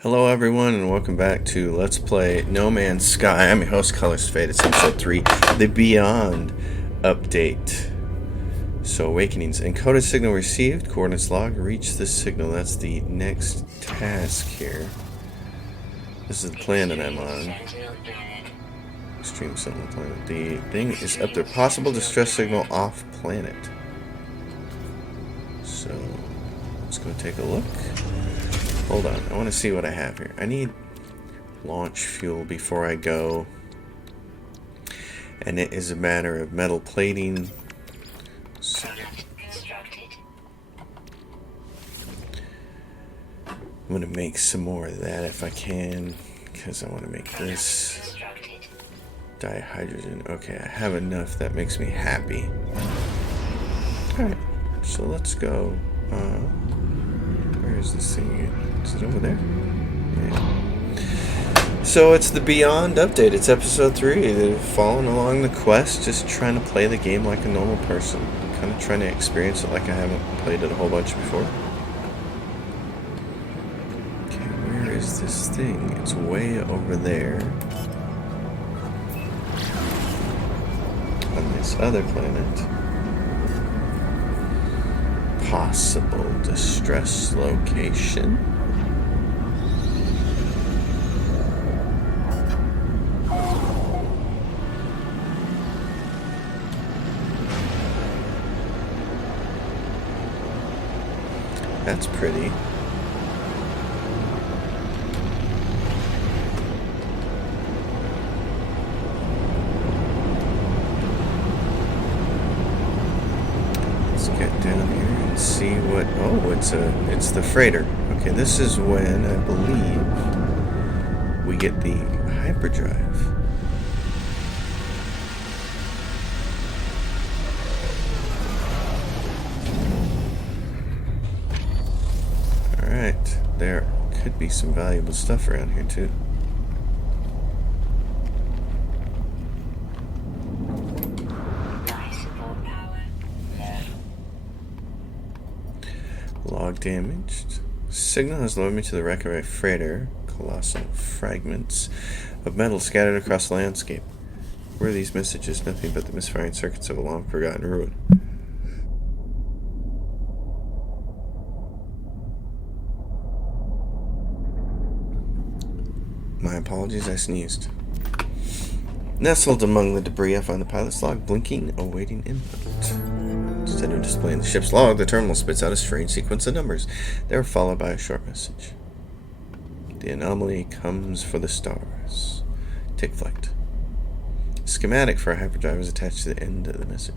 Hello everyone and welcome back to Let's Play No Man's Sky. I'm your host, Colors Fade. It's episode 3, the Beyond update. So, Awakenings. Encoded signal received. Coordinates log. Reach the signal. That's the next task here. This is the planet I'm on. Extreme Sentinel planet. The thing is up there. Possible distress signal off planet. So, let's go take a look. Hold on, I want to see what I have here. I need launch fuel before I go. And it is a matter of metal plating. So I'm going to make some more of that if I can. Because I want to make this dihydrogen. Okay, I have enough. That makes me happy. Alright, so let's go. Where is this thing again? Is it over there? Yeah. So it's the Beyond update. It's episode 3. They're following along the quest, just trying to play the game like a normal person. Kind of trying to experience it like I haven't played it a whole bunch before. Okay, where is this thing? It's way over there. On this other planet. Possible distress location. That's pretty. Let's get down here and see what. Oh, it's the freighter. Okay, this is when I believe we get the hyperdrive. Alright, there could be some valuable stuff around here too. Log damaged. Signal has lured me to the wreck of a freighter. Colossal fragments of metal scattered across the landscape. Where are these messages? Nothing but the misfiring circuits of a long forgotten ruin. My apologies, I sneezed. Nestled among the debris, I find the pilot's log blinking, awaiting input. Instead of displaying the ship's log, the terminal spits out a strange sequence of numbers. They are followed by a short message. The anomaly comes for the stars. Take flight. A schematic for a hyperdrive is attached to the end of the message.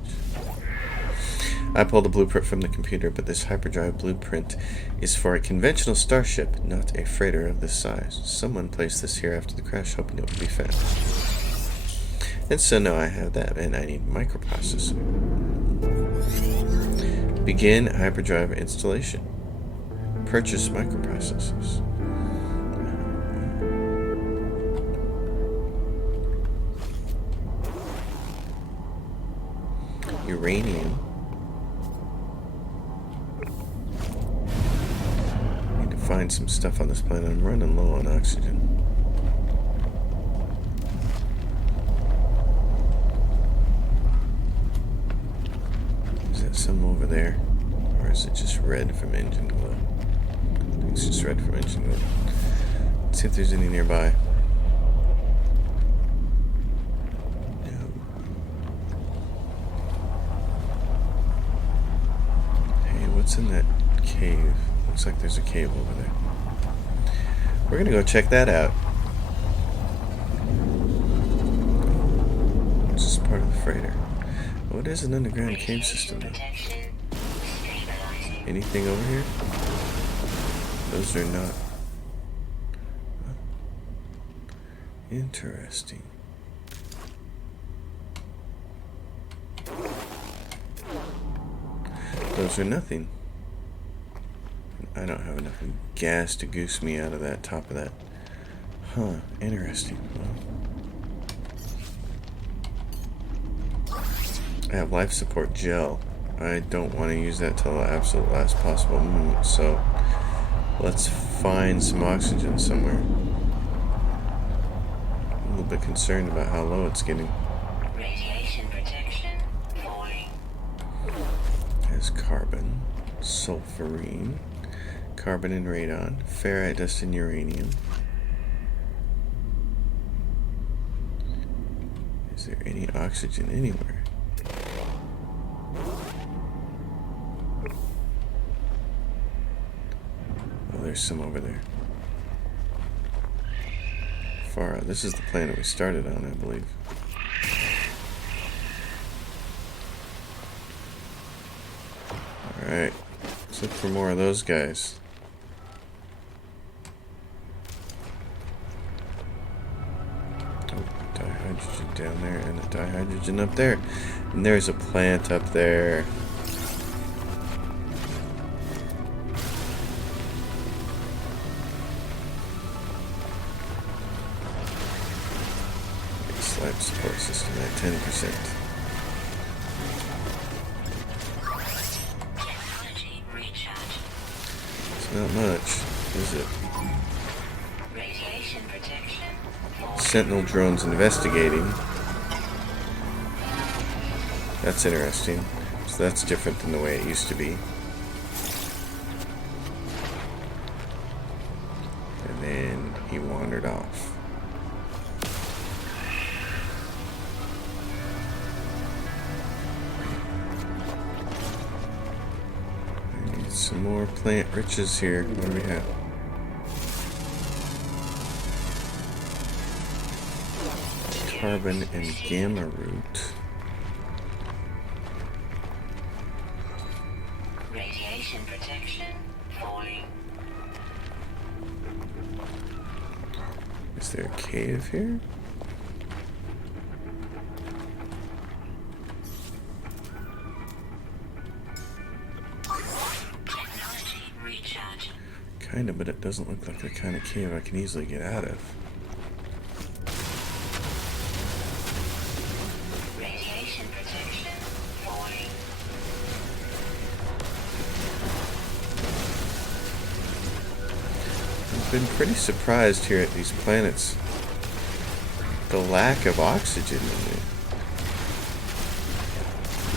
I pulled the blueprint from the computer, but this hyperdrive blueprint is for a conventional starship, not a freighter of this size. Someone placed this here after the crash, hoping it would be found. And so now I have that, and I need microprocessor. Begin hyperdrive installation. Purchase microprocessors. Uranium. Find some stuff on this planet. I'm running low on oxygen. Is that some over there? Or is it just red from engine glow? I think it's just red from engine glow. Let's see if there's any nearby. No. Hey, what's in that cave? Looks like there's a cave over there. We're gonna go check that out. This is part of the freighter. Oh, it is an underground cave system though. Anything over here? Those are not. Interesting. Those are nothing. I don't have enough gas to goose me out of that top of that. Huh, interesting. Well, I have life support gel. I don't want to use that till the absolute last possible moment, so Let's find some oxygen somewhere. A little bit concerned about how low it's getting. Radiation protection falling. There's carbon, sulfurine, carbon and radon, ferrite dust and uranium. Is there any oxygen anywhere? Oh, there's some over there. Far out. This is the planet we started on, I believe. Alright. Let's look for more of those guys. Oh, dihydrogen down there and a dihydrogen up there. And there's a plant up there. Slab support system at 10%. Technology recharge. It's not much, is it? Radiation protection falling. Sentinel drones investigating. That's interesting. So that's different than the way it used to be. And then he wandered off. I need some more plant riches here. What do we have? Carbon and gamma root. Radiation protection falling. Is there a cave here? Technology recharge. Kinda, but it doesn't look like the kind of cave I can easily get out of. Radiation protection falling. I've been pretty surprised here at these planets. The lack of oxygen in it.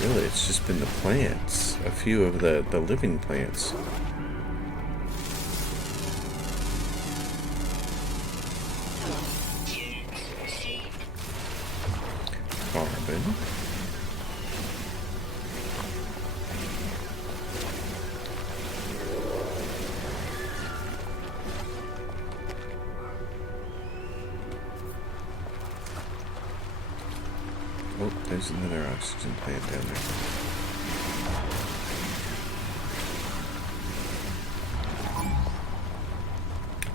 Really, it's just been the plants. A few of the living plants. Units received. Carbon. Oh, there's another oxygen plant down there.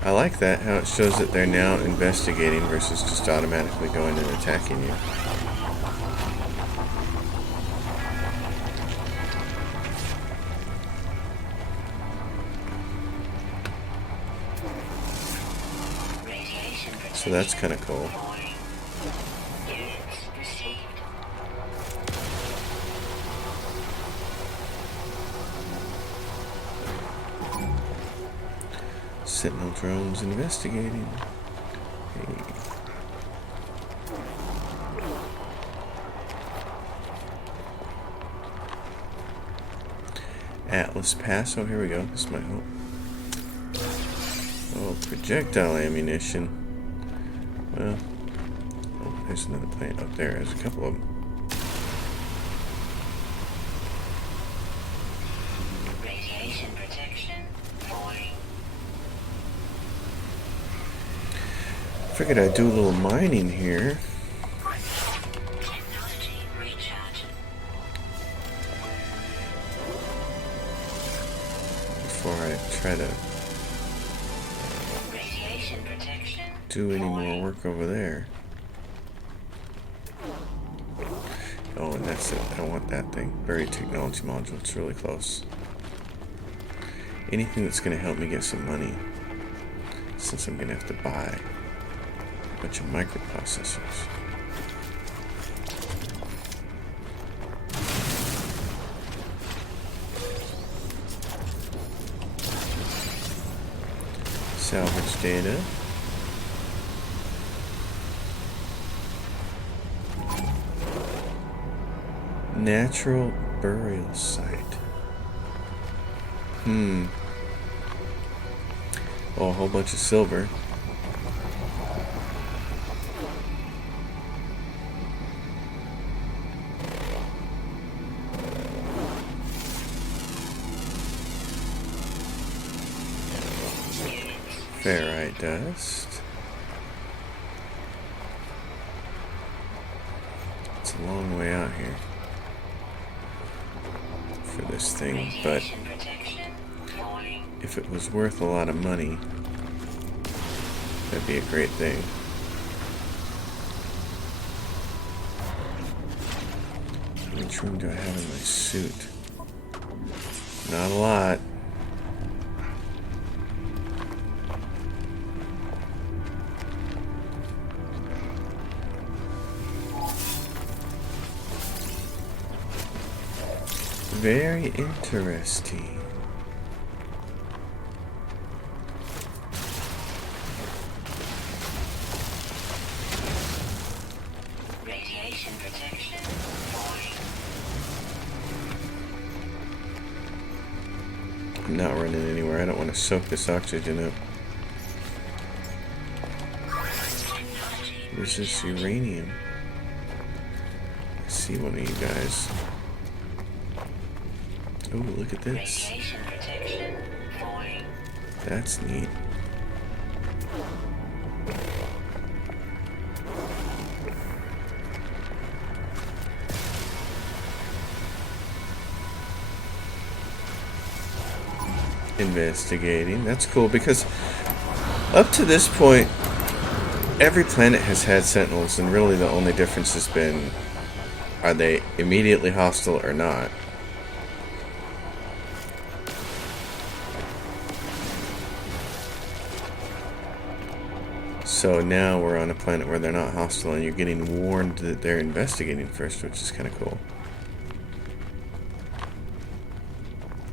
I like that, how it shows that they're now investigating versus just automatically going and attacking you. Radiation protection So that's kind of cool. falling. Units received. Sentinel drones investigating. Hey. Atlas Pass. Oh, here we go. This might help. Oh, projectile ammunition. Well, oh, there's another plant up there. There's a couple of them. Radiation protection falling. Figured I'd do a little mining here. Technology recharge. Before I try to Radiation protection do any more work over there. Oh, and that's it. I don't want that thing. Buried technology module. It's really close. Anything that's going to help me get some money. Since I'm going to have to buy a bunch of microprocessors. Salvage data. Natural burial site. Oh, a whole bunch of silver. Ferrite dust. It's a long way out here for this thing, but Radiation protection. Falling. if it was worth a lot of money, that'd be a great thing. How much room do I have in my suit? Not a lot. Very interesting. Radiation protection. Falling. I'm not running anywhere. I don't want to soak this oxygen up. Technology. Where's this uranium? I see one of you guys. Oh, look at this. Radiation protection. Falling. That's neat. Investigating. That's cool because up to this point, every planet has had sentinels, and really the only difference has been, are they immediately hostile or not? So now we're on a planet where they're not hostile, and you're getting warned that they're investigating first, which is kind of cool.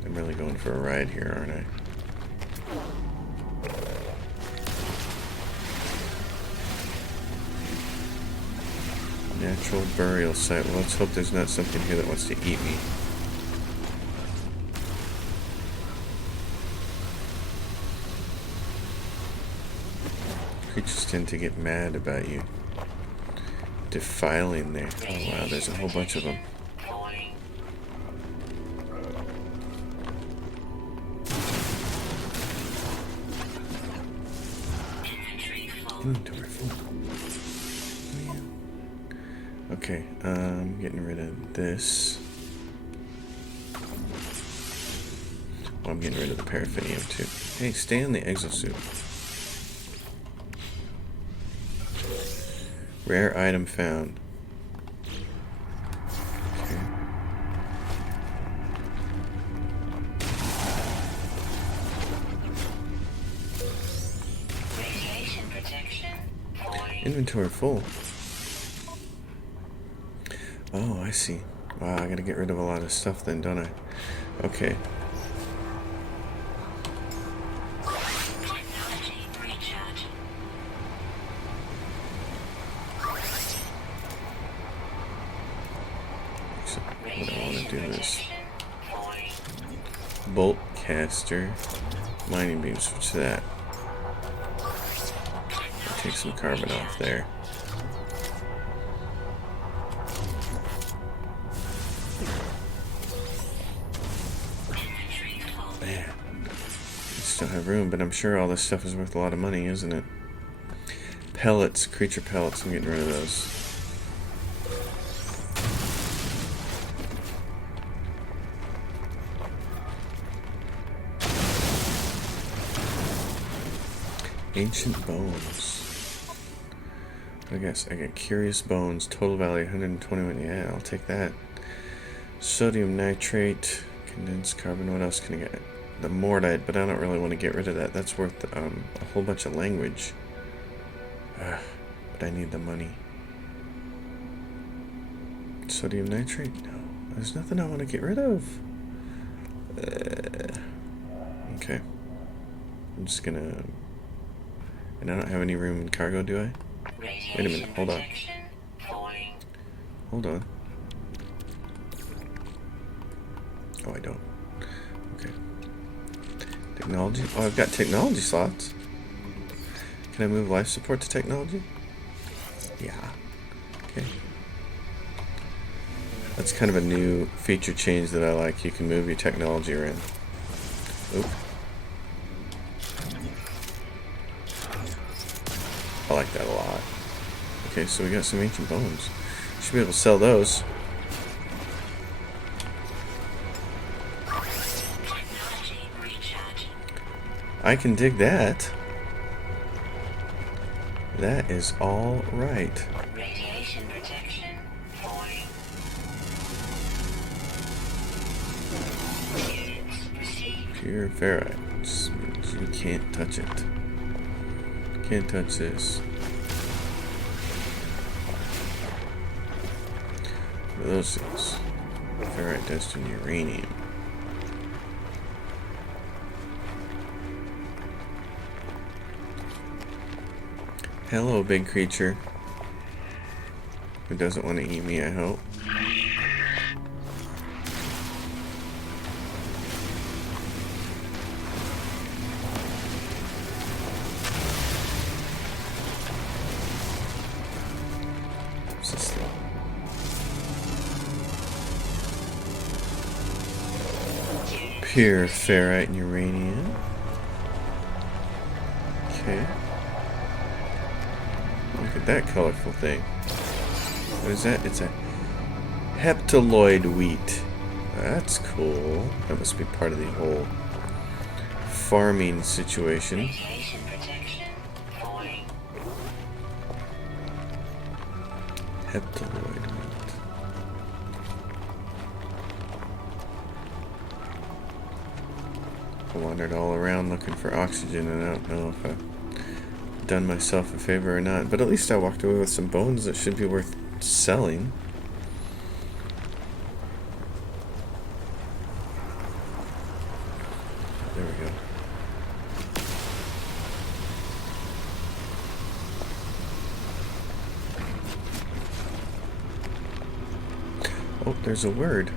I'm really going for a ride here, aren't I? Natural burial site. Well, let's hope there's not something here that wants to eat me. Creatures tend to get mad about you defiling there. Oh wow, there's a whole bunch of them. Falling. Inventory full. Inventory full. Oh, yeah. Okay, getting rid of this. Oh, I'm getting rid of the paraffinium too. Hey, stay on the exosuit. Rare item found. Okay. Radiation protection. Falling. Inventory full. Oh, I see. Wow, I gotta get rid of a lot of stuff then, don't I? Okay. Technology recharge. So what I want to do is Falling. bolt caster, mining beam, switch to that. Take some carbon off there. Inventory full. Man, we still have room, but I'm sure all this stuff is worth a lot of money, isn't it? Pellets, creature pellets, I'm getting rid of those. Ancient bones. I guess I got curious bones. Total value 121. Yeah, I'll take that. Sodium nitrate, condensed carbon. What else can I get? The mortite, but I don't really want to get rid of that. That's worth a whole bunch of language. But I need the money. Sodium nitrate? No, there's nothing I want to get rid of. Okay, I'm just gonna And I don't have any room in cargo, do I? Wait a minute, hold on. Protection. Void. Hold on. Oh, I don't. Okay. Technology. Oh, I've got technology slots. Can I move life support to technology? Yeah. Okay. That's kind of a new feature change that I like. You can move your technology around. Oop. I like that a lot. Okay, so we got some ancient bones. Should be able to sell those. Technology recharging. I can dig that. That is all right. Radiation protection. Void. Units received. Pure ferrite. Just means you can't touch it. Can't touch this. What are those things? Ferrite dust and uranium. Hello, big creature. Who doesn't want to eat me, I hope. What's this thing? Pure ferrite and uranium. Okay. Look at that colorful thing. What is that? It's a heptaloid wheat. That's cool. That must be part of the whole farming situation. Radiation protection. Void. Heptaloid wheat. I wandered all around looking for oxygen, and I don't know if I've done myself a favor or not. But at least I walked away with some bones that should be worth selling. There we go. Oh, there's a word.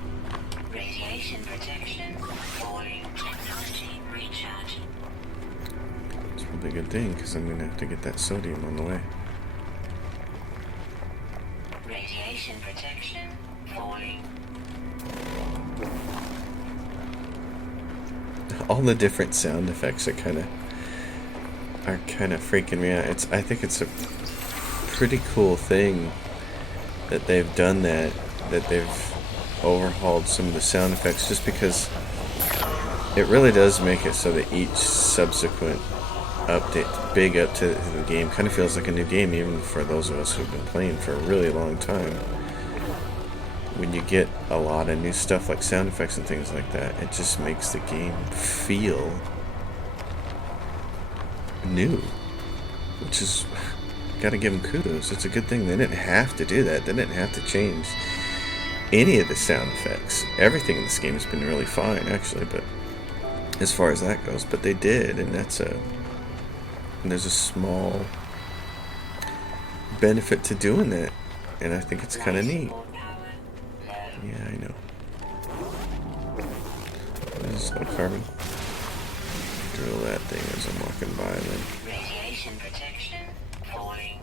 Radiation protection. Void. Technology recharging. It's probably a good thing, because I'm going to have to get that sodium on the way. Radiation protection. Void. All the different sound effects are kind of freaking me out. I think it's a pretty cool thing that they've done that they've overhauled some of the sound effects, just because it really does make it so that each subsequent update, big up to the game, kind of feels like a new game, even for those of us who've been playing for a really long time. When you get a lot of new stuff like sound effects and things like that, it just makes the game feel new, which is, gotta give them kudos. It's a good thing. They didn't have to do that. They didn't have to change any of the sound effects. Everything in this game has been really fine, actually, but as far as that goes, but they did, and there's a small benefit to doing that, and I think it's kind of neat. Support power. Low. Yeah, I know. What is this? Oh, carbon. Drill that thing as I'm walking by then. Radiation protection. Void.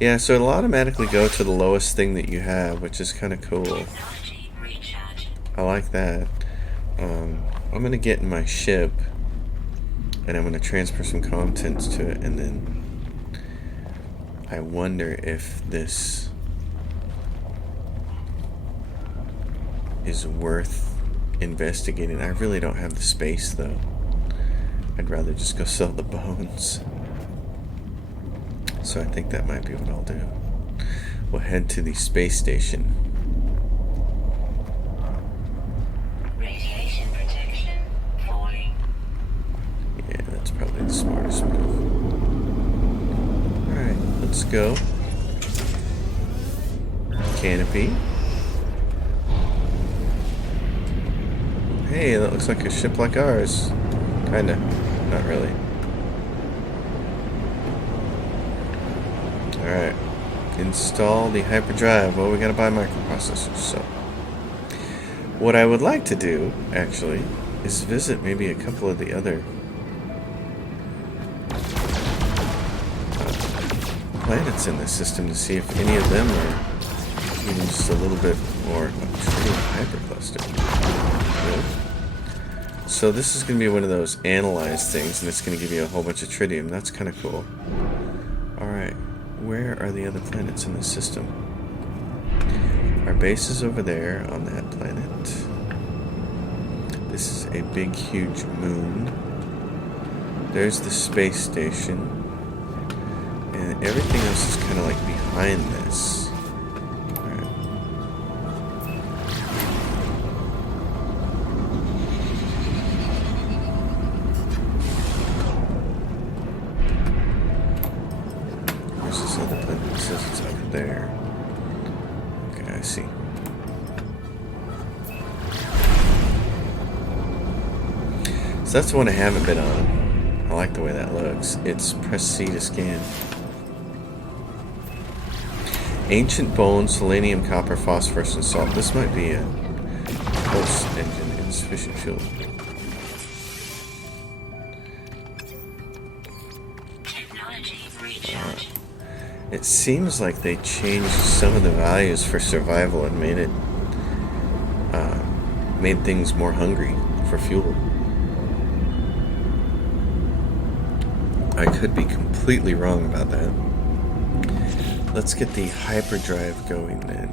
Yeah, so it'll automatically go to the lowest thing that you have, which is kind of cool. Technology recharging. I like that. I'm going to get in my ship, and I'm going to transfer some contents to it, and then I wonder if this is worth investigating. I really don't have the space, though. I'd rather just go sell the bones. So I think that might be what I'll do. We'll head to the space station. Radiation protection. Void. Yeah, that's probably the smartest move. Alright, let's go. Canopy. Hey, that looks like a ship like ours. Kinda. Not really. Alright. Install the hyperdrive. Well, we gotta buy microprocessors, so. What I would like to do, actually, is visit maybe a couple of the other planets in this system to see if any of them are even just a little bit more hypercluster. Good. So this is going to be one of those analyze things, and it's going to give you a whole bunch of tritium. That's kind of cool. Alright, where are the other planets in this system? Our base is over there on that planet. This is a big, huge moon. There's the space station. And everything else is kind of like behind this. Alright. Where's this other planet? It says it's up there. Okay, I see. So that's the one I haven't been on. I like the way that looks. It's press C to scan. Ancient bones, selenium, copper, phosphorus, and salt. This might be a pulse engine, insufficient fuel. Technology recharge. It seems like they changed some of the values for survival and made things more hungry for fuel. I could be completely wrong about that. Let's get the hyperdrive going then.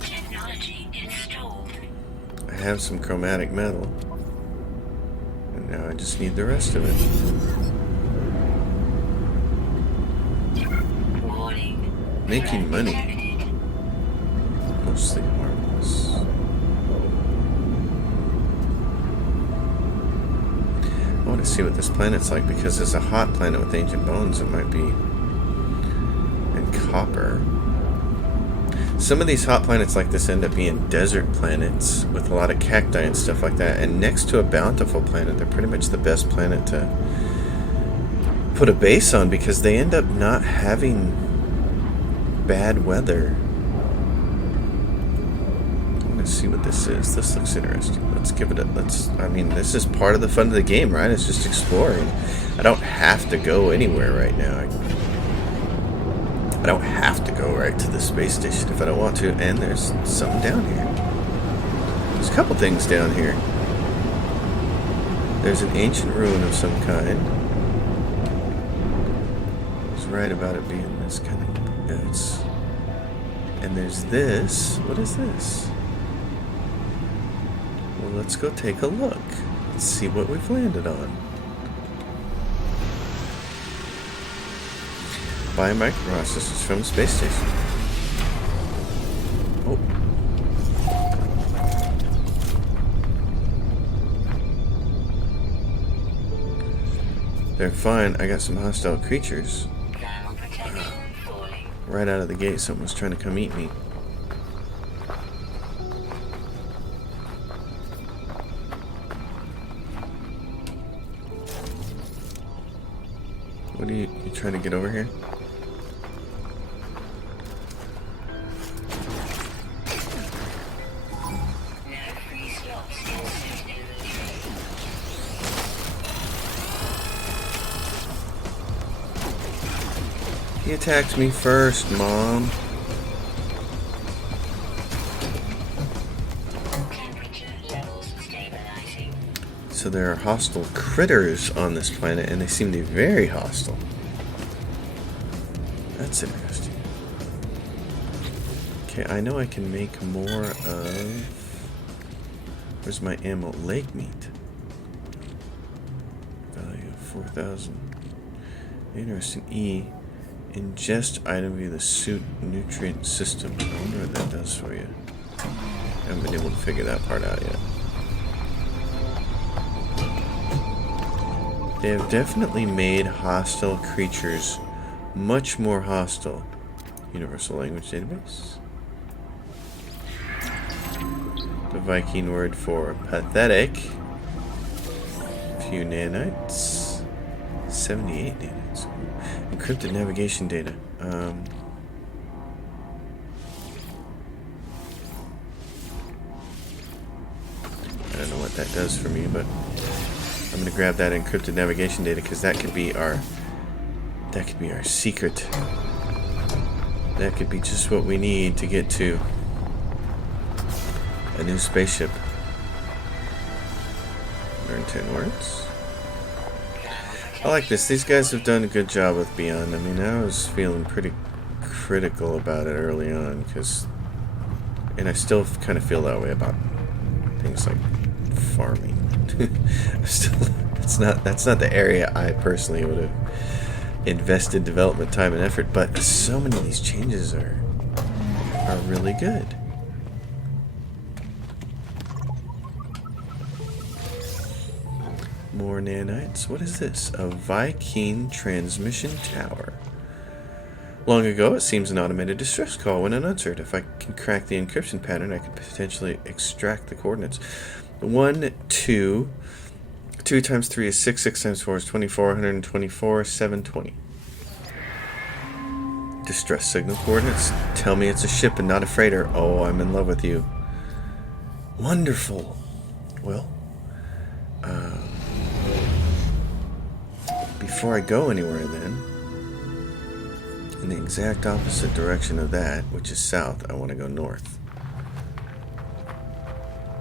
Technology installed. I have some chromatic metal. And now I just need the rest of it. Warning. Making money. Detected. Mostly harmless. I want to see what this planet's like because it's a hot planet with ancient bones. It might be. And copper. Some of these hot planets like this end up being desert planets with a lot of cacti and stuff like that. And next to a bountiful planet, they're pretty much the best planet to put a base on because they end up not having bad weather. Let's see what this is. This looks interesting. Let's give it a... I mean, this is part of the fun of the game, right? It's just exploring. I don't have to go anywhere right now. I don't have to go right to the space station if I don't want to. And there's something down here. There's a couple things down here. There's an ancient ruin of some kind. I was right about it being this kind of guts. And there's this. What is this? Well, let's go take a look. Let's see what we've landed on. Buy microprocessors from the space station. Oh. They're fine. I got some hostile creatures. Thermal protection falling. Right out of the gate, someone's trying to come eat me. What are you trying to get over here? No free slots in inventory. He attacked me first, Mom. Temperature levels stabilizing. So there are hostile critters on this planet, and they seem to be very hostile. That's interesting. Okay, I know I can make more of... Where's my ammo? Leg meat. Value of 4,000. Interesting. E. Ingest item via the suit nutrient system. I wonder what that does for you. I haven't been able to figure that part out yet. They have definitely made hostile creatures much more hostile. Universal Language Database. The Viking word for pathetic. A few nanites. 78 data. So, encrypted navigation data. I don't know what that does for me, but I'm gonna grab that encrypted navigation data because that could be our secret. That could be just what we need to get to a new spaceship. Learn 10 words. I like this. These guys have done a good job with Beyond. I mean, I was feeling pretty critical about it early on, and I still kind of feel that way about things like farming. That's not the area I personally would have invested development time and effort, but so many of these changes are really good. More nanites. What is this? A Vy'keen transmission tower. Long ago, it seems an automated distress call went unanswered. If I can crack the encryption pattern, I could potentially extract the coordinates. 1, 2. 2 times 3 is 6. 6 times 4 is 24. 124. 720. Distress signal coordinates. Tell me it's a ship and not a freighter. Oh, I'm in love with you. Wonderful. Well, before I go anywhere then, in the exact opposite direction of that, which is south, I want to go north.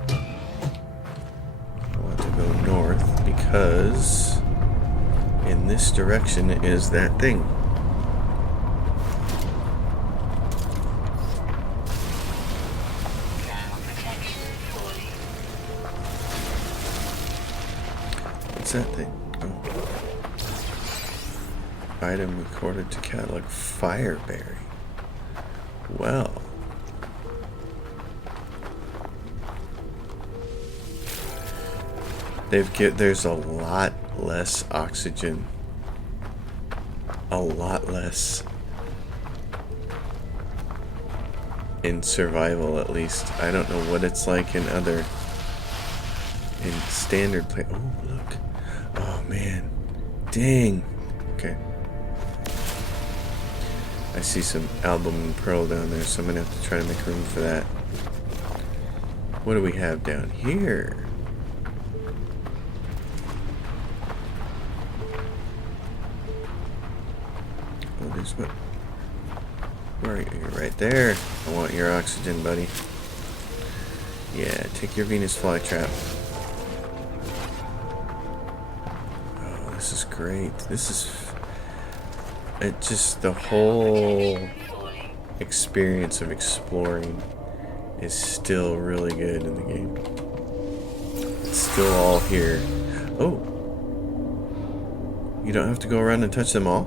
I want to go north because in this direction is that thing. What's that thing? Oh. Item recorded to catalog. Fireberry. Well. There's a lot less oxygen. A lot less. In survival, at least. I don't know what it's like in standard play. Oh, look. Oh, man. Dang. Okay. I see some album and pearl down there, so I'm going to have to try to make room for that. What do we have down here? Oh, there's what? Where are you? You're right there. I want your oxygen, buddy. Yeah, take your Venus flytrap. Oh, this is great. The whole experience of exploring is still really good in the game. It's still all here. Oh! You don't have to go around and touch them all?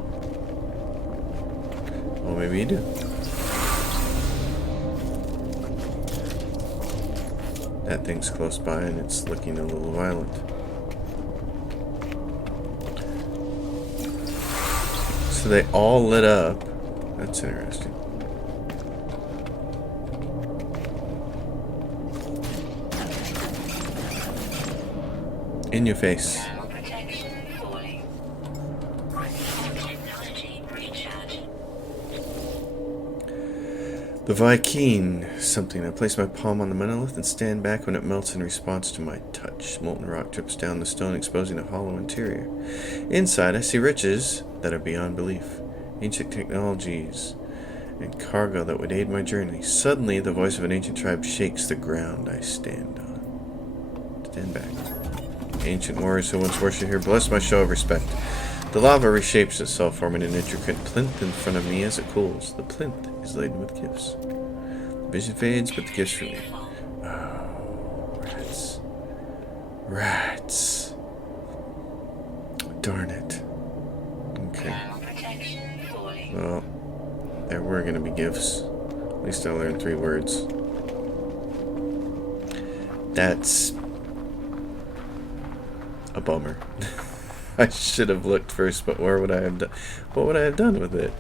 Well, maybe you do. That thing's close by and it's looking a little violent. So they all lit up. That's interesting. In your face. The Vy'keen, something. I place my palm on the monolith and stand back when it melts in response to my touch. Molten rock drips down the stone, exposing a hollow interior. Inside, I see riches that are beyond belief. Ancient technologies and cargo that would aid my journey. Suddenly, the voice of an ancient tribe shakes the ground I stand on. Stand back. Ancient warriors who once worshipped here, bless my show of respect. The lava reshapes itself, forming an intricate plinth in front of me as it cools. The plinth is laden with gifts. The vision fades, but the gifts remain. Oh, rats. Rats. Darn it. Okay. Well, there were going to be gifts. At least I learned 3 words. That's a bummer. I should have looked first, but where would I have done? What would I have done with it?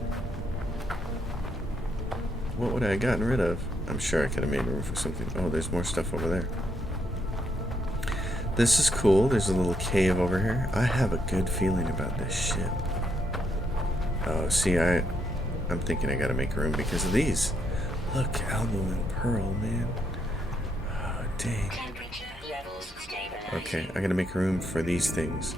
What would I have gotten rid of? I'm sure I could have made room for something. Oh, there's more stuff over there. This is cool. There's a little cave over here. I have a good feeling about this ship. Oh, see, I'm thinking I gotta make room because of these. Look, album and pearl, man. Oh, dang. Temperature levels stabilizing. Okay, I gotta make room for these things.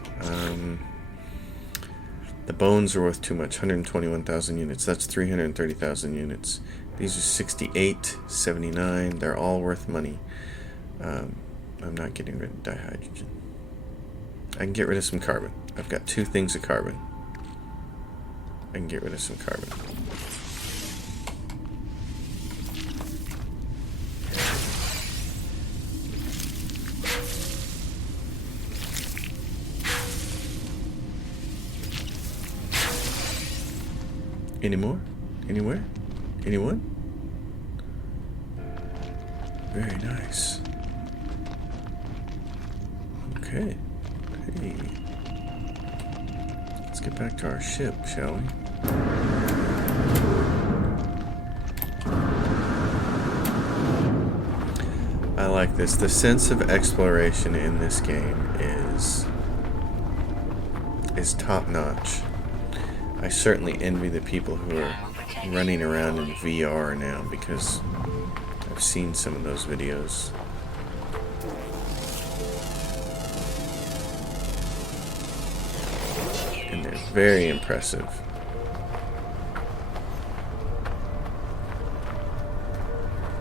The bones are worth too much. 121,000 units. That's 330,000 units. These are 68, 79. They're all worth money. I'm not getting rid of dihydrogen. I can get rid of some carbon. I've got 2 things of carbon. I can get rid of some carbon. Any more? Anywhere? Anyone? Very nice. Okay. Hey. Let's get back to our ship, shall we? I like this. The sense of exploration in this game is top notch. I certainly envy the people who are running around in VR now because I've seen some of those videos. And they're very impressive.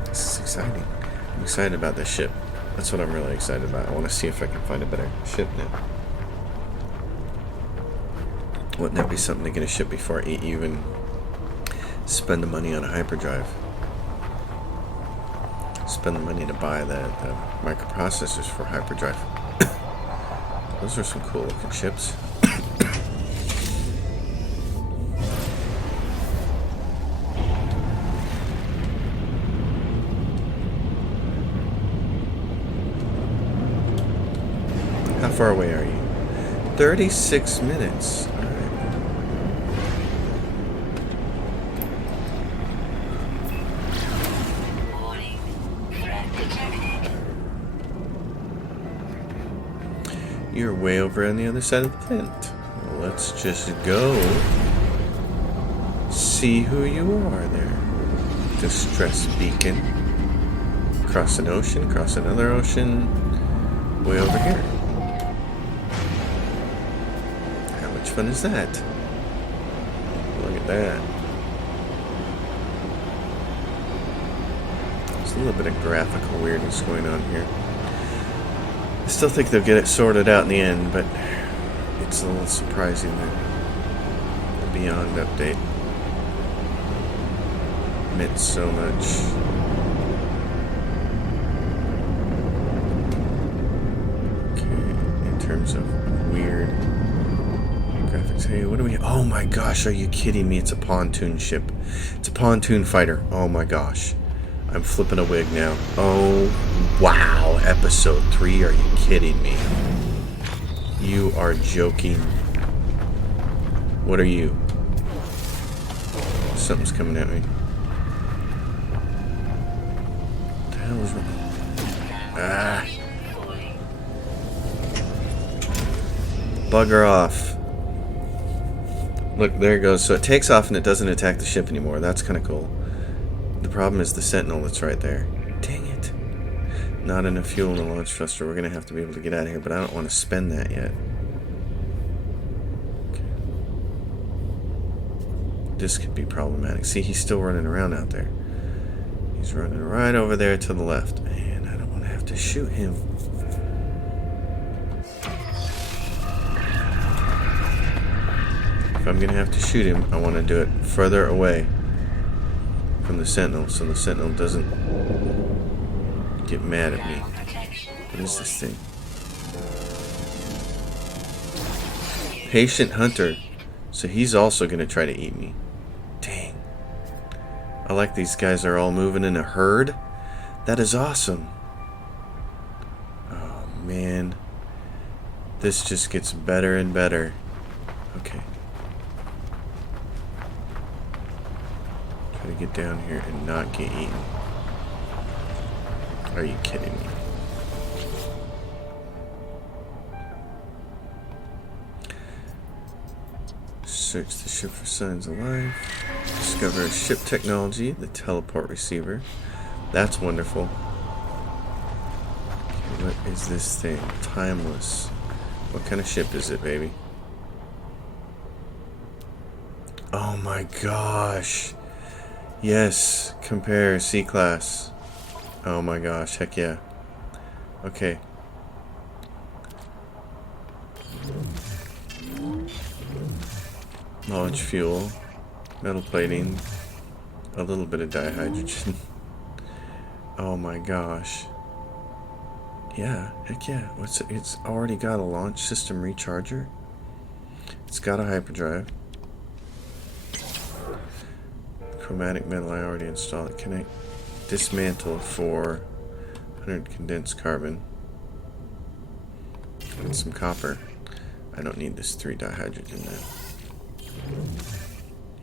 This is exciting. I'm excited about this ship. That's what I'm really excited about. I want to see if I can find a better ship now. Wouldn't that be something to get a ship before I even spend the money on a hyperdrive? Spend the money to buy the microprocessors for hyperdrive. Those are some cool looking ships. How far away are you? 36 minutes. All right. Warning. Threat detected. You're way over on the other side of the tent. Well, let's just go see who you are there. Distress beacon. Cross an ocean, cross another ocean. Way over here. How much fun is that? Look at that. There's a little bit of graphical weirdness going on here. I still think they'll get it sorted out in the end, but it's a little surprising that the Beyond update meant so much. Okay, in terms of weird graphics. Hey, what do we... Oh my gosh, are you kidding me? It's a pontoon ship. It's a pontoon fighter. Oh my gosh. I'm flipping a wig now. Oh, wow. Episode 3, are you kidding me? You are joking. What are you? Something's coming at me. What the hell is wrong? Ah. Bugger off. Look, there it goes. So it takes off and it doesn't attack the ship anymore. That's kind of cool. The problem is the Sentinel that's right there. Dang it. Not enough fuel in the launch thruster. We're going to have to be able to get out of here, but I don't want to spend that yet. Okay. This could be problematic. See, he's still running around out there. He's running right over there to the left. Man, I don't want to have to shoot him. If I'm going to have to shoot him, I want to do it further away from the Sentinel, so the Sentinel doesn't get mad at me. What is this thing? Patient Hunter. So he's also going to try to eat me. Dang. I like these guys are all moving in a herd. That is awesome. Oh, man. This just gets better and better. Okay. To get down here and not get eaten. Are you kidding me? Search the ship for signs of life. Discover ship technology, the teleport receiver. That's wonderful. Okay, what is this thing? Timeless. What kind of ship is it, baby? Oh my gosh. Yes, compare C-Class. Oh my gosh, heck yeah. Okay. Launch fuel, metal plating, a little bit of dihydrogen. Oh my gosh. Yeah, heck yeah. It's already got a launch system recharger. It's got a hyperdrive. Chromatic metal, I already installed it. Can I dismantle 400 condensed carbon? And some copper. I don't need this 3 dihydrogen then.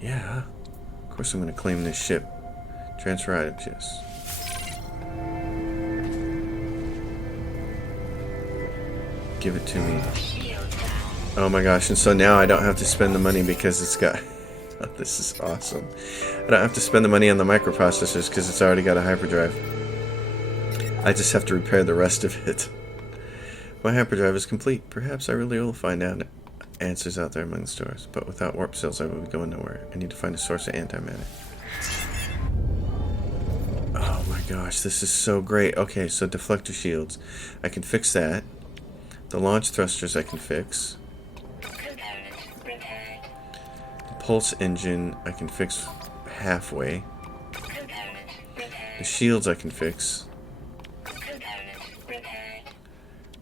Yeah. Of course I'm going to claim this ship. Transfer items, yes. Give it to me. Oh my gosh, and so now I don't have to spend the money because it's got... Oh, this is awesome. I don't have to spend the money on the microprocessors because it's already got a hyperdrive. I just have to repair the rest of it. My hyperdrive is complete. Perhaps I really will find out answers out there among the stores, but without warp cells I will be going nowhere. I need to find a source of antimatter. Oh my gosh, this is so great. Okay, so deflector shields. I can fix that. The launch thrusters I can fix. Pulse engine I can fix halfway. The shields I can fix.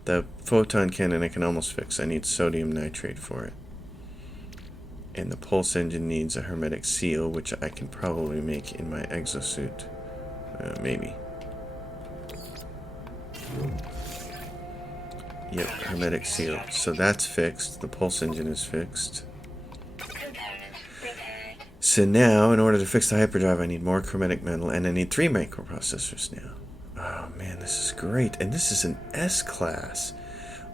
The photon cannon I can almost fix. I need sodium nitrate for it. And the pulse engine needs a hermetic seal, which I can probably make in my exosuit. Maybe. Yep, hermetic seal. So that's fixed. The pulse engine is fixed. So now, in order to fix the hyperdrive, I need more chromatic metal, and I need 3 microprocessors now. Oh man, this is great. And this is an S-class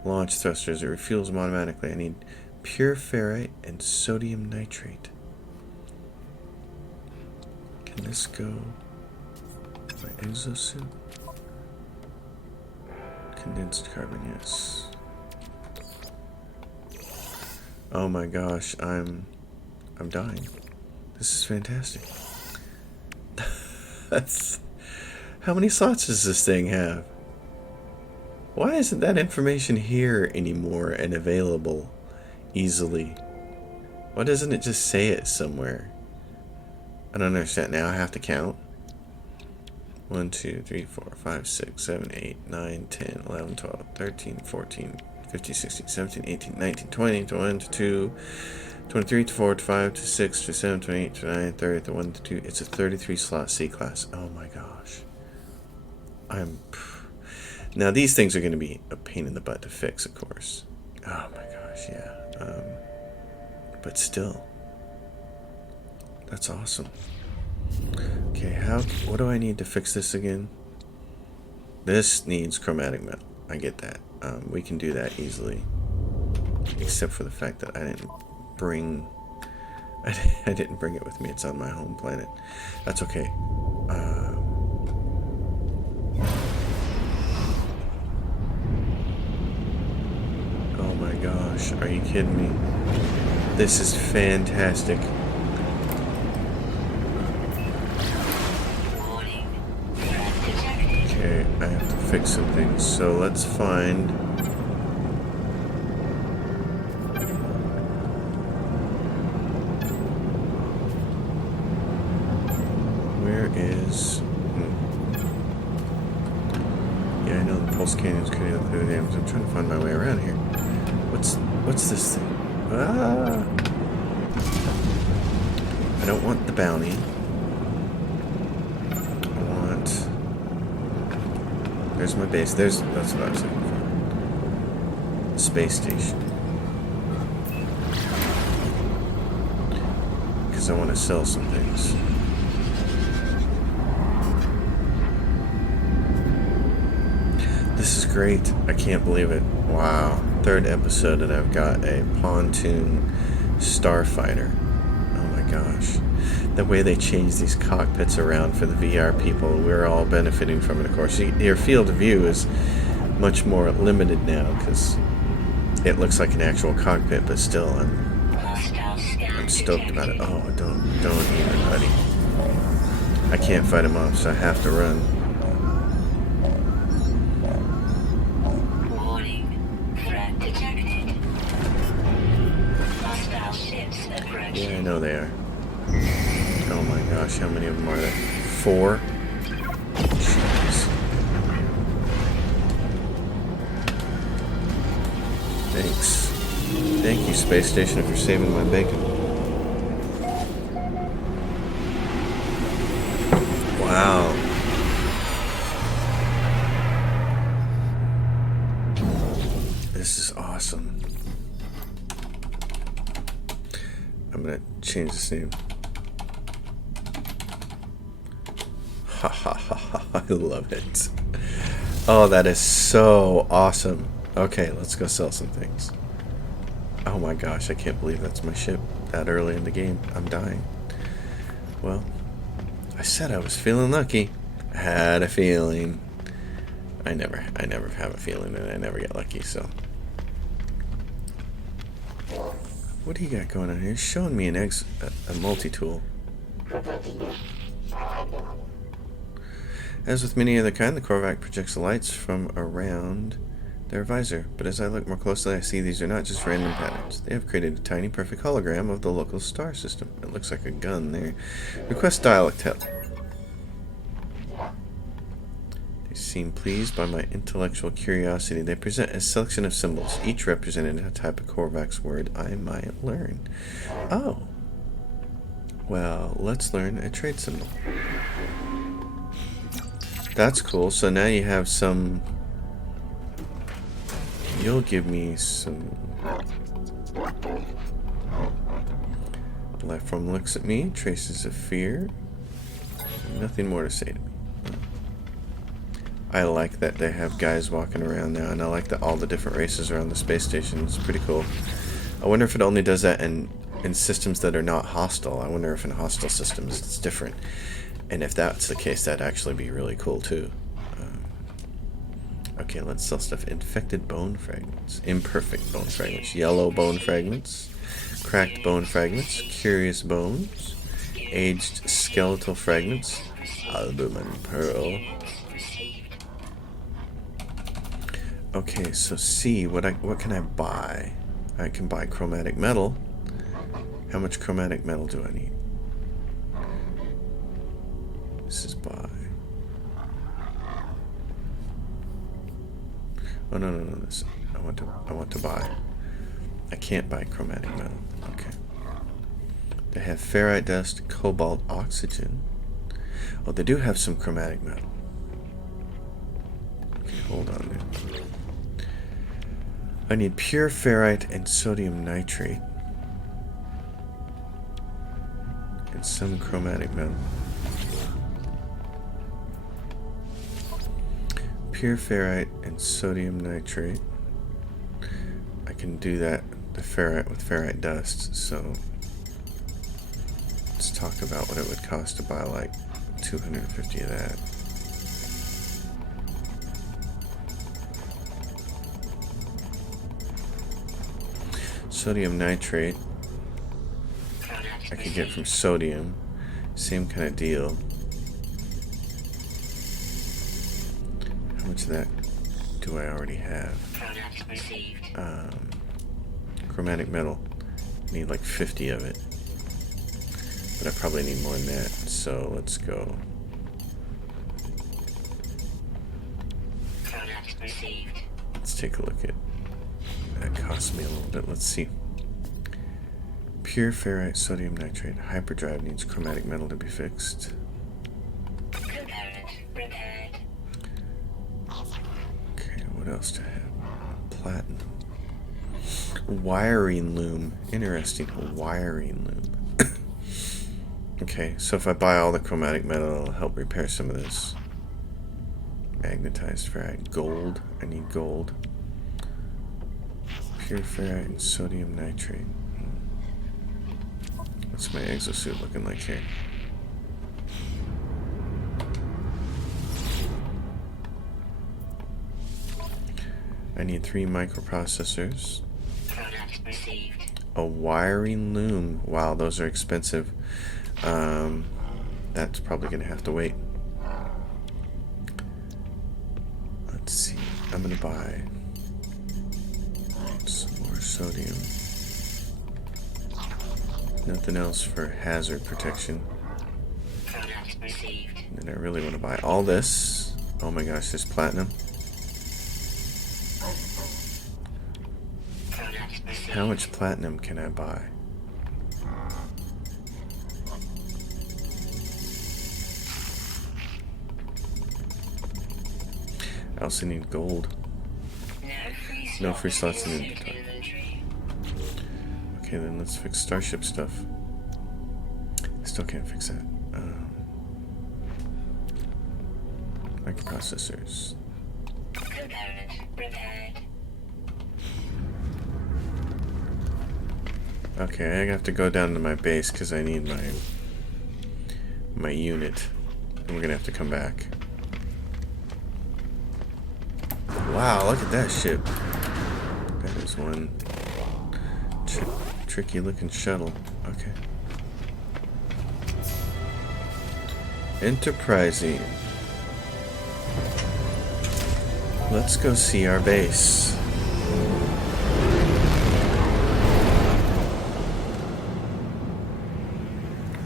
launch thrusters. It refuels them automatically. I need pure ferrite and sodium nitrate. Can this go? My exosuit? Condensed carbon, yes. Oh my gosh, I'm dying. This is fantastic. How many slots does this thing have? Why isn't that information here anymore and available easily? Why doesn't it just say it somewhere? I don't understand. Now I have to count. 1, 2, 3, 4, 5, 6, 7, 8, 9, 10, 11, 12, 13, 14, 15, 16, 17, 18, 19, 20, 21, 22, 23, 24, 25, 26, 27, 28, 29, 30, 31, 32. It's a 33 slot C-Class. Oh my gosh. Now these things are going to be a pain in the butt to fix, of course. Oh my gosh, yeah. But still. That's awesome. Okay, what do I need to fix this again? This needs chromatic metal. I get that. We can do that easily. Except for the fact that I didn't bring it with me. It's on my home planet. That's okay. Oh my gosh, are you kidding me? This is fantastic. Okay, I have to fix some things. So let's find... Where is... Yeah, I know the pulse cannon's creating the damage. I'm trying to find my way around here. What's this thing? Ah! I don't want the bounty. I want... There's my base. That's what I was looking for. The space station. Because I want to sell some things. This is great. I can't believe it. Wow. 3rd episode and I've got a pontoon Starfighter. Oh my gosh. The way they change these cockpits around for the VR people, we're all benefiting from it, of course. Your field of view is much more limited now because it looks like an actual cockpit, but still, I'm stoked about it. Oh, don't even, buddy. I can't fight him off, so I have to run. Warning. Threat detected. Hostile ships approaching. Yeah, I know they are. Oh my gosh, how many of them are there? 4? Jeez. Thanks. Thank you, space station, for saving my bacon. Wow. This is awesome. I'm gonna change this name. Ha ha ha ha, I love it. Oh, that is so awesome. Okay, let's go sell some things. Oh my gosh, I can't believe that's my ship that early in the game. I'm dying. Well, I said I was feeling lucky. I had a feeling. I never have a feeling, and I never get lucky, so. What do you got going on here? It's showing me a multi-tool. As with many other kind, the Korvac projects lights from around their visor, but as I look more closely, I see these are not just random patterns. They have created a tiny, perfect hologram of the local star system. It looks like a gun there. Request dialect help. They seem pleased by my intellectual curiosity. They present a selection of symbols, each representing a type of Korvac's word I might learn. Oh. Well, let's learn a trade symbol. That's cool. So now you have some... You'll give me some... Platform looks at me, traces of fear. Nothing more to say to me. I like that they have guys walking around now, and I like that all the different races are on the space station. It's pretty cool. I wonder if it only does that in systems that are not hostile. I wonder if in hostile systems it's different. And if that's the case, that'd actually be really cool too. Okay, let's sell stuff. Infected bone fragments. Imperfect bone fragments. Yellow bone fragments. Cracked bone fragments. Curious bones. Aged skeletal fragments. Albumin pearl. Okay, so C, what can I buy? I can buy chromatic metal. How much chromatic metal do I need? This is buy. Oh no, this I want to buy. I can't buy chromatic metal. Okay. They have ferrite dust, cobalt, oxygen. Oh, they do have some chromatic metal. Okay, hold on there. I need pure ferrite and sodium nitrate. And some chromatic metal. Pure ferrite and sodium nitrate. I can do that, the ferrite with ferrite dust, so let's talk about what it would cost to buy like 250 of that. Sodium nitrate I could get from sodium. Same kind of deal. How much of that do I already have? Chromatic metal. I need like 50 of it. But I probably need more than that. So let's go. Let's take a look at... That cost me a little bit. Let's see. Pure ferrite, sodium nitrate. Hyperdrive needs chromatic metal to be fixed. Okay, what else do I have? Platinum. Wiring loom. Interesting. A wiring loom. Okay, so if I buy all the chromatic metal, it'll help repair some of this. Magnetized ferrite. Gold. I need gold. Pure ferrite and sodium nitrate. What's my exosuit looking like here? I need 3 microprocessors. Product received. A wiring loom. Wow, those are expensive. That's probably gonna have to wait. Let's see. I'm gonna buy some more sodium. Nothing else for hazard protection. Product received. And I really want to buy all this. Oh my gosh, there's platinum. Product received. How much platinum can I buy? I also need gold. No free slots in suit inventory. Okay, then let's fix starship stuff. I still can't fix that. Microprocessors. Component repaired. Okay, I have to go down to my base because I need my unit. And we're gonna have to come back. Wow, look at that ship. That is one tricky looking shuttle. Okay. Enterprising. Let's go see our base.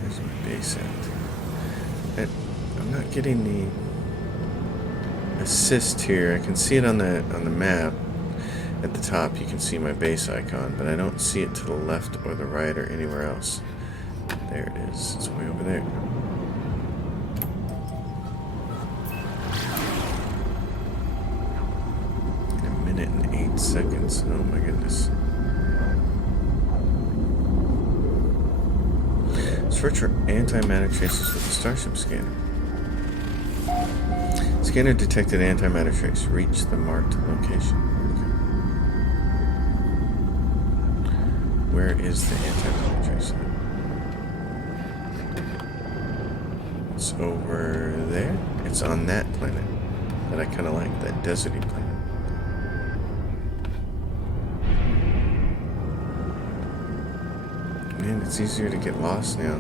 Where's my base at? I'm not getting the assist here. I can see it on the map. At the top you can see my base icon, but I don't see it to the left or the right or anywhere else. There it is. It's way over there. In a minute and 8 seconds. Oh my goodness. Search for antimatter traces with the Starship scanner. Scanner detected antimatter trace. Reach the marked location. Okay. Where is the antimatter trace? It's over there. It's on that planet that I kind of like, that deserty planet. Man, it's easier to get lost now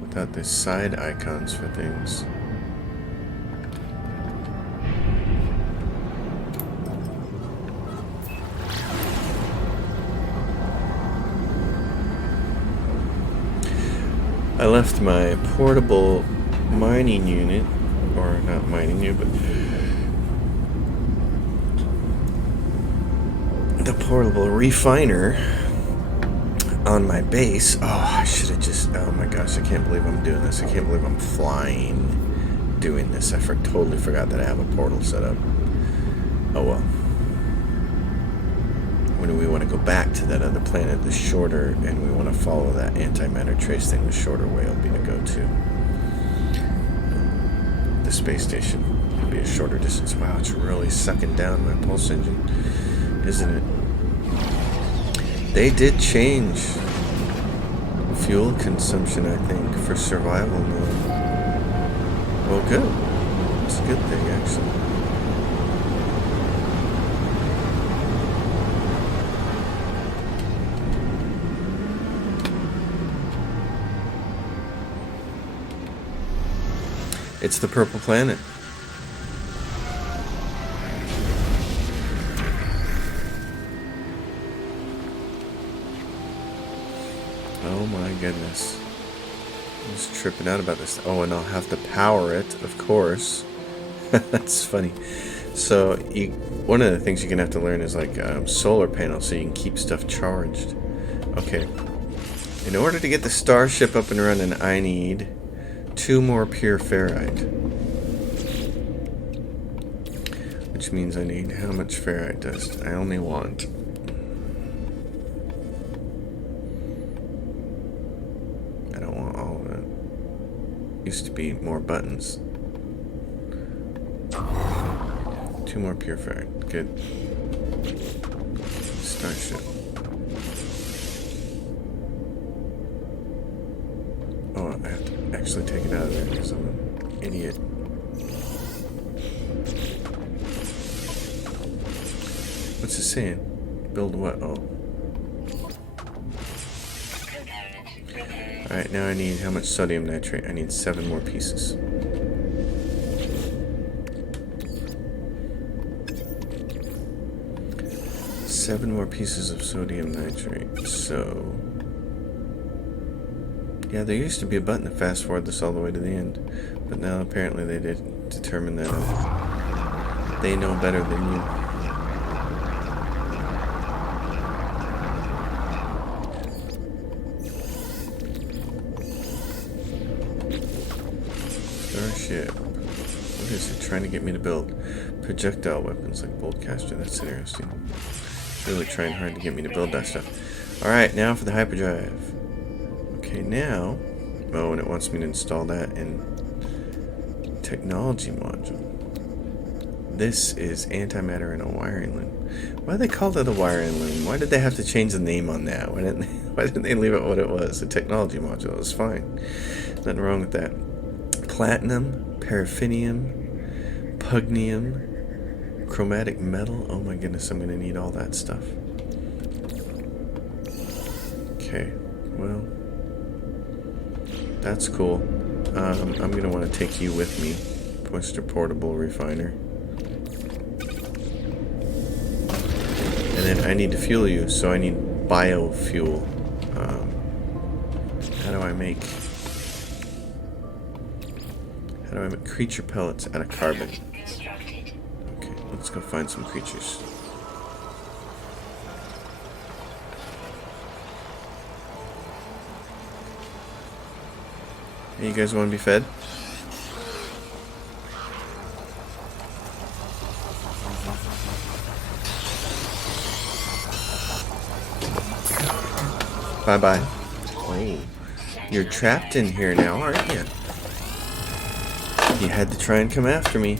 without the side icons for things. I left my portable mining unit, or not mining unit, but the portable refiner on my base. Oh, I should have just, oh my gosh, I can't believe I'm doing this. I can't believe I'm flying doing this. I totally forgot that I have a portal set up. Oh well. When we want to go back to that other planet, the shorter, and we want to follow that antimatter trace thing, the shorter way will be to go to the space station. It'll be a shorter distance. Wow, it's really sucking down my pulse engine, isn't it? They did change fuel consumption, I think, for survival mode. Well, good. It's a good thing, actually. It's the purple planet. Oh my goodness. I'm just tripping out about this. Oh, and I'll have to power it, of course. That's funny. So, one of the things you're going to have to learn is like solar panels so you can keep stuff charged. Okay. In order to get the starship up and running, I need 2 more pure ferrite. Which means I need how much ferrite dust? I only want... I don't want all of it. Used to be more buttons. 2 more pure ferrite. Good. Starship. actually take it out of there because I'm an idiot. What's it saying? Build what? Oh. Alright, now I need how much sodium nitrate? I need 7 more pieces. Seven more pieces of sodium nitrate. So, yeah, there used to be a button to fast forward this all the way to the end, but now apparently they did determine that they know better than you. Starship. What is it trying to get me to build? Projectile weapons like Boltcaster. That's interesting. It's really trying hard to get me to build that stuff. Alright, now for the hyperdrive. Okay, now... Oh, and it wants me to install that in technology module. This is antimatter and a wiring loom. Why they called it a wiring loom? Why did they have to change the name on that? Why didn't they leave it what it was? A technology module. It was fine. Nothing wrong with that. Platinum, paraffinium, pugnium, chromatic metal. Oh my goodness, I'm going to need all that stuff. Okay, well, that's cool. I'm going to want to take you with me, Mr. Portable Refiner. And then I need to fuel you, so I need biofuel. How do I make creature pellets out of carbon? Okay, let's go find some creatures. Hey, you guys want to be fed? Bye-bye. Oh, you're trapped in here now, aren't you? You had to try and come after me.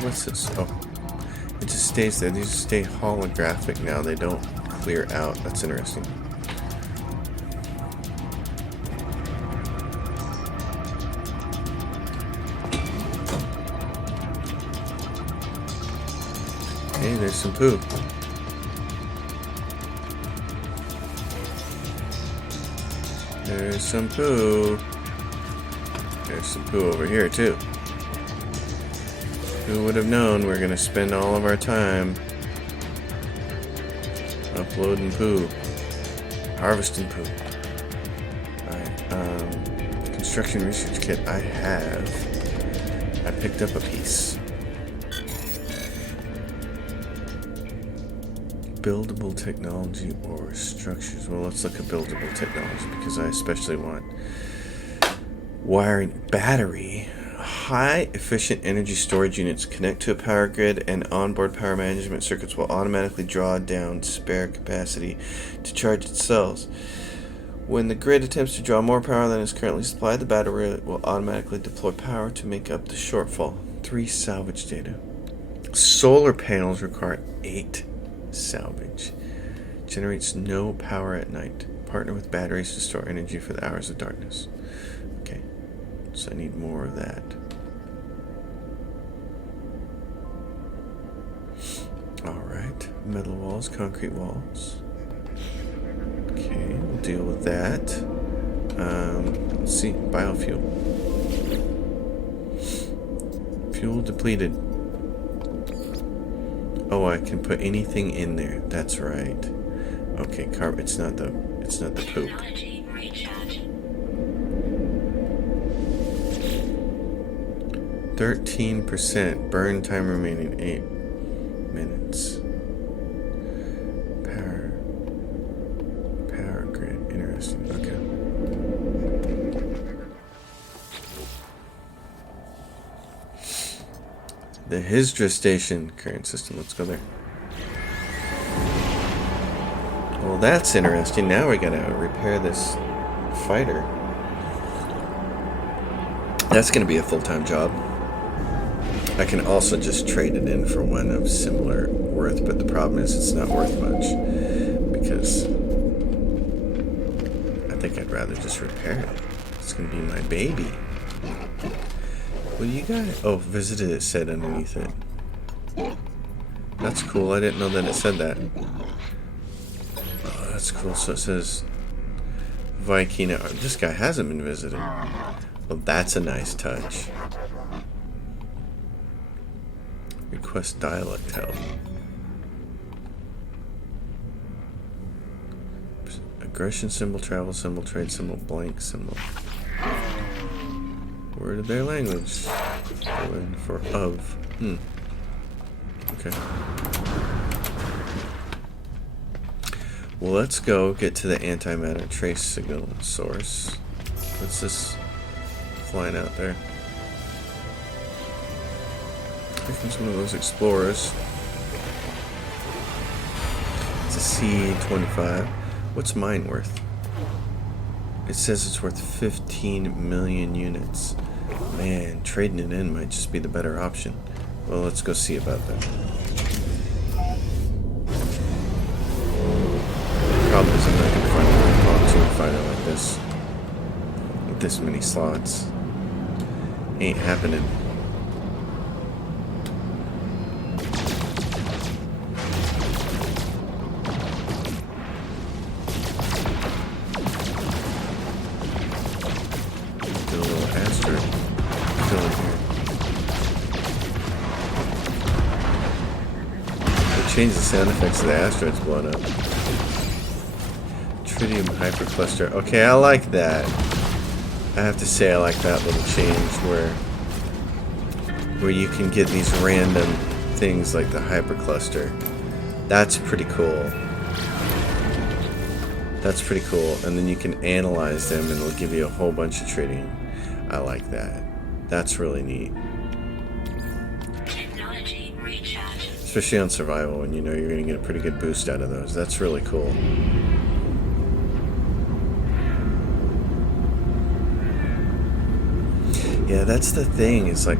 What's this? Oh, it just stays there. These just stay holographic now. They don't clear out. That's interesting. Hey, there's some poo. There's some poo. There's some poo over here, too. Who would have known we're gonna spend all of our time uploading poo, harvesting poo. Alright, construction research kit I picked up a piece. Buildable technology or structures. Well, let's look at buildable technology because I especially want wiring battery. High efficient energy storage units connect to a power grid, and onboard power management circuits will automatically draw down spare capacity to charge its cells. When the grid attempts to draw more power than is currently supplied, the battery will automatically deploy power to make up the shortfall. 3 salvage data. Solar panels require 8 salvage. Generates no power at night. Partner with batteries to store energy for the hours of darkness. Okay, so I need more of that. Alright, metal walls, concrete walls. Okay, we'll deal with that. Let's see, biofuel. Fuel depleted. Oh, I can put anything in there. That's right. Okay, it's not the poop. 13%. Burn time remaining 8 minutes. Power grid. Interesting. Okay. The Hydra station. Current system. Let's go there. that's interesting. Now we gotta repair this fighter. That's gonna be a full-time job. I can also just trade it in for one of similar worth, but the problem is it's not worth much because I think I'd rather just repair it. It's gonna be my baby. What do you got? Oh, visited, it said underneath it. That's cool. I didn't know that it said that. Oh, that's cool. So it says Vikina. This guy hasn't been visited. Well, that's a nice touch. Request dialect help. Aggression symbol, travel symbol, trade symbol, blank symbol. Word of their language. Going for of. Okay. Well, let's go get to the antimatter trace signal source. What's this flying out there? Here comes one of those explorers. It's a C-25. What's mine worth? It says it's worth 15 million units. Man, trading it in might just be the better option. Well, let's go see about that. The problem is I'm not going to find a pontoon fighter like this. With this many slots. Ain't happening. Get a little asteroid killing here. Change the sound effects of the asteroids blowing up. Tritium hypercluster. Okay, I like that. I have to say I like that little change where you can get these random things like the hypercluster. That's pretty cool. That's pretty cool. And then you can analyze them and it'll give you a whole bunch of tritium. I like that. That's really neat. Technology recharge. Especially on survival when you know you're going to get a pretty good boost out of those. That's really cool. Yeah, that's the thing. It's like,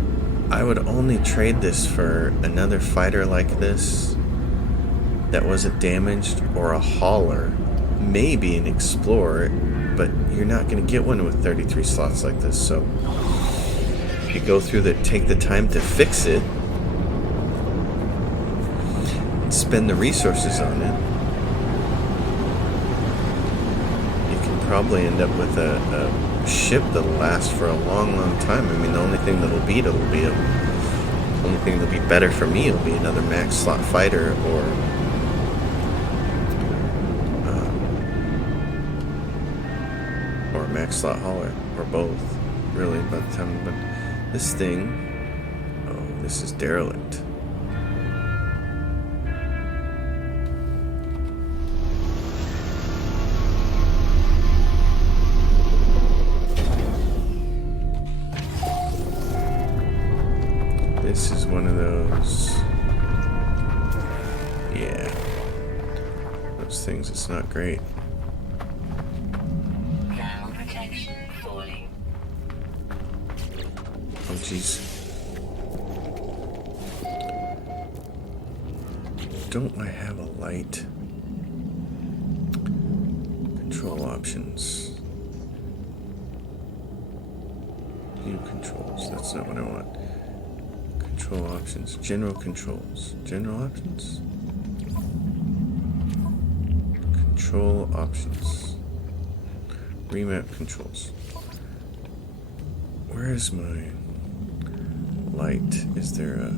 I would only trade this for another fighter like this that wasn't damaged, or a hauler, maybe an explorer, but you're not going to get one with 33 slots like this. So if you go through take the time to fix it, spend the resources on it, you can probably end up with a ship that'll last for a long, long time. I mean, the only thing that'll be better for me will be another max slot fighter or a max slot hauler, or both, really, by the time. But this thing, oh, this is derelict. This is one of those, yeah, those things that's not great. Thermal protection falling. Oh, jeez. Don't I have a light? Control options. View controls, that's not what I want. Control options, general controls, general options, control options, remap controls. Where is my light? Is there a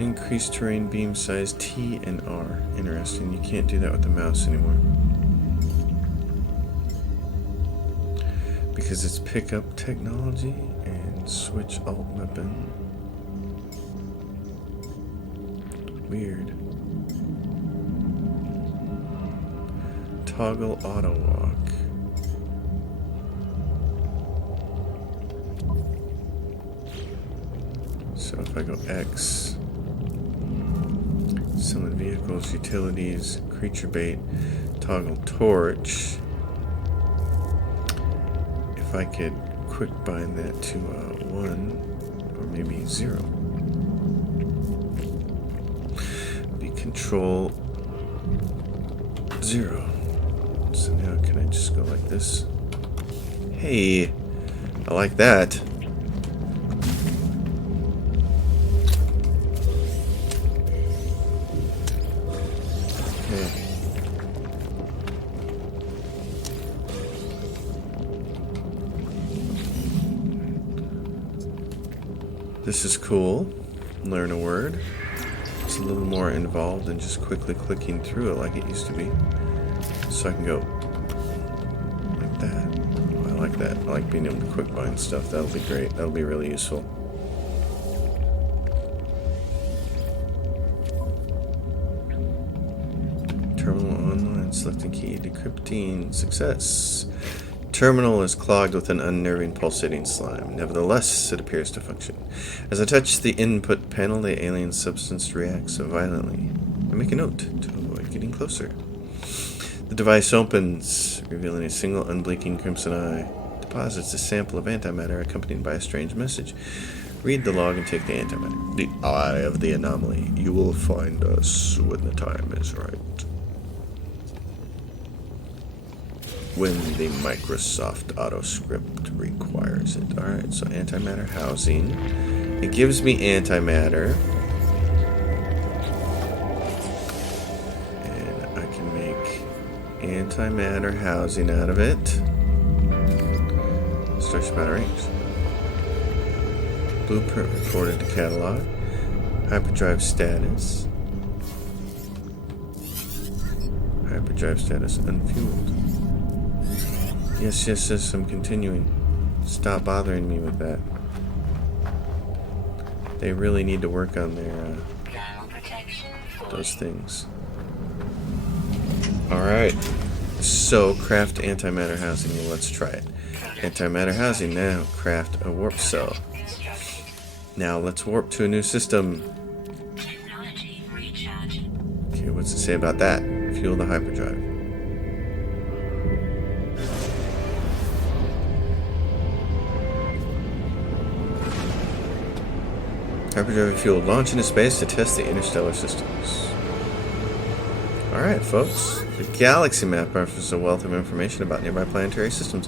increased terrain beam size T and R? Interesting, you can't do that with the mouse anymore. Because it's pickup technology and switch alt weapon. Weird. Toggle auto walk. So if I go X, summon vehicles, utilities, creature bait, toggle torch. If I could quick bind that to 1 or maybe 0. Be control 0. So now can I just go like this? Hey, I like that. Okay. This is cool. Learn a word. It's a little more involved than just quickly clicking through it like it used to be. So I can go like that. I like that. I like being able to quick bind stuff. That'll be great. That'll be really useful. Terminal online. Selecting key. Decrypting. Success. Terminal is clogged with an unnerving pulsating slime. Nevertheless, it appears to function. As I touch the input panel, the alien substance reacts violently. I make a note to avoid getting closer. The device opens, revealing a single unblinking crimson eye. Deposits a sample of antimatter accompanied by a strange message. Read the log and take the antimatter. The eye of the anomaly. You will find us when the time is right. When the Microsoft AutoScript requires it. Alright, so antimatter housing. It gives me antimatter. And I can make antimatter housing out of it. Stretch matter range. Blueprint reported to catalog. Hyperdrive status. Hyperdrive status unfueled. Yes, I'm continuing. Stop bothering me with that. They really need to work on their, those things. Alright. So, craft antimatter housing. Well, let's try it. Antimatter housing. Now, craft a warp cell. Now, let's warp to a new system. Okay, what's it say about that? Fuel the hyperdrive. Hyperdrive fuel launch into space to test the interstellar systems. Alright, folks. The galaxy map offers a wealth of information about nearby planetary systems.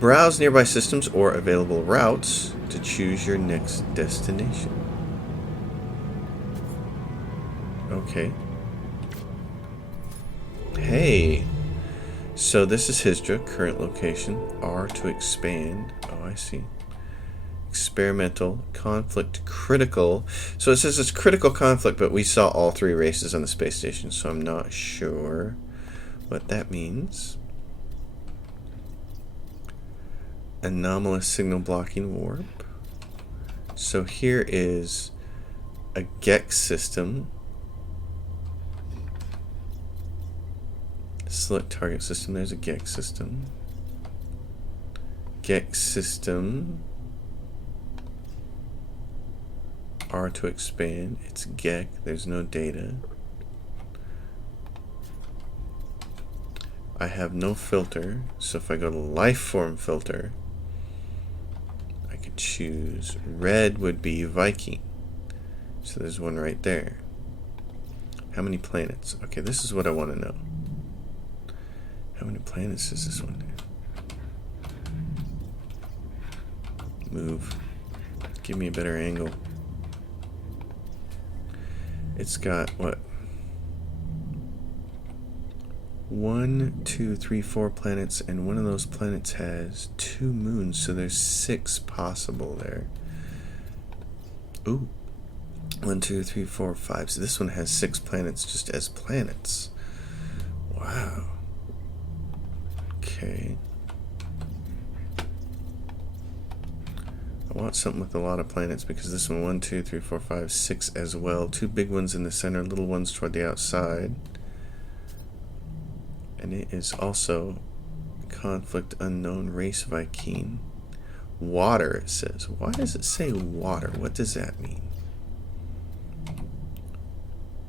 Browse nearby systems or available routes to choose your next destination. Okay. Hey. So this is Hydra, current location. R to expand. Oh, I see. Experimental, conflict, critical. So it says it's critical conflict, but we saw all 3 races on the space station, so I'm not sure what that means. Anomalous signal blocking warp. So here is a Gex system. Select target system. There's a Gex system. Gex system. R to expand. It's Gek. There's no data. I have no filter. So if I go to Lifeform filter, I could choose red would be Viking. So there's one right there. How many planets? Okay, this is what I want to know. How many planets does this one have? Move. Give me a better angle. It's got what? 1, 2, 3, 4 planets, and one of those planets has 2 moons, so there's 6 possible there. Ooh. 1, 2, 3, 4, 5. So this one has 6 planets just as planets. Wow. Okay. I want something with a lot of planets because this one, 1, 2, 3, 4, 5, 6 as well. 2 big ones in the center, little ones toward the outside. And it is also conflict unknown race Viking. Water, it says. Why does it say water? What does that mean?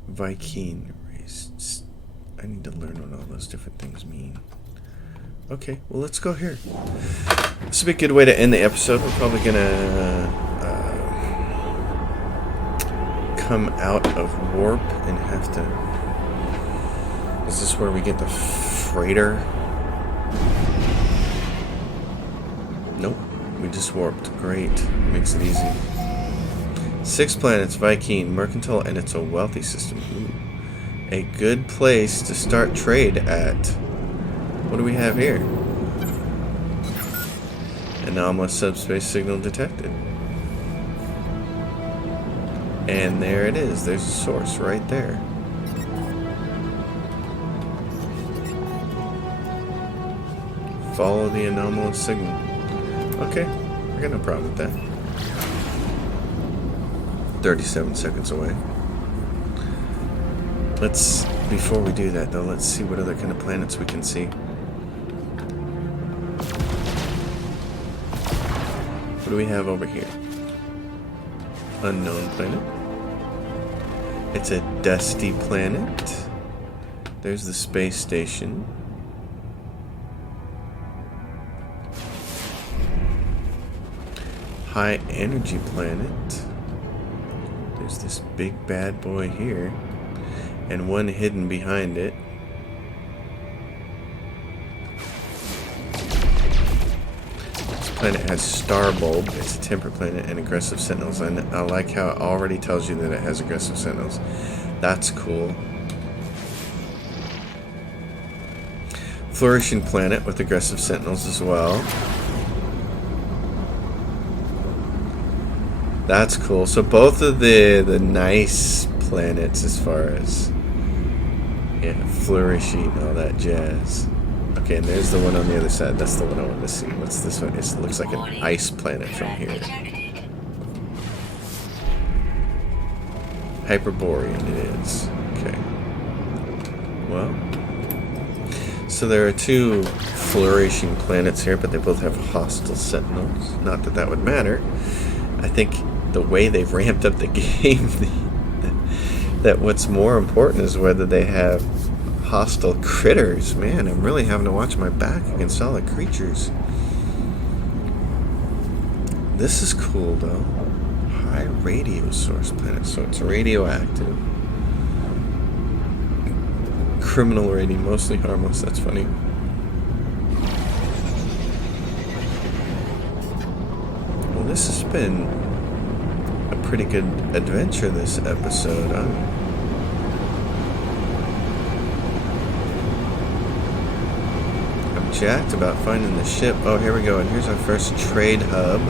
Viking race. I need to learn what all those different things mean. Okay, well, let's go here. This would be a good way to end the episode. We're probably gonna come out of warp and have to... Is this where we get the freighter? Nope, we just warped. Great, makes it easy. 6 planets, Viking, mercantile, and it's a wealthy system. Ooh. A good place to start trade at. What do we have here? Anomalous subspace signal detected. And there it is. There's a source right there. Follow the anomalous signal. Okay, I got no problem with that. 37 seconds away. Before we do that though, let's see what other kind of planets we can see. What do we have over here? Unknown planet. It's a dusty planet. There's the space station. High energy planet. There's this big bad boy here. And one hidden behind it. This planet has Starbulb. It's a temperate planet and aggressive sentinels. And I like how it already tells you that it has aggressive sentinels. That's cool. Flourishing planet with aggressive sentinels as well. That's cool. So both of the nice planets as far as flourishing, all that jazz. Okay, and there's the one on the other side. That's the one I wanted to see. What's this one? It looks like an ice planet from here. Hyperborean it is. Okay. Well, so there are 2 flourishing planets here, but they both have hostile sentinels. Not that that would matter. I think the way they've ramped up the game, that what's more important is whether they have hostile critters. Man, I'm really having to watch my back against all the creatures. This is cool though. High radio source planet, so it's radioactive. Criminal rating, mostly harmless. That's funny. Well, this has been a pretty good adventure this episode, huh? I'm jacked about finding the ship. Oh, here we go, and here's our first trade hub.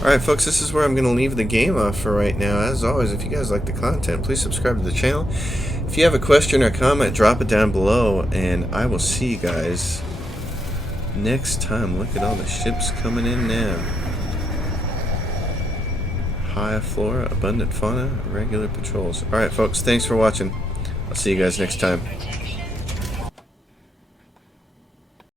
Alright folks, this is where I'm going to leave the game off for right now. As always, if you guys like the content, please subscribe to the channel. If you have a question or comment, drop it down below, and I will see you guys next time. Look at all the ships coming in now. High flora, abundant fauna, regular patrols. Alright folks, thanks for watching. I'll see you guys next time.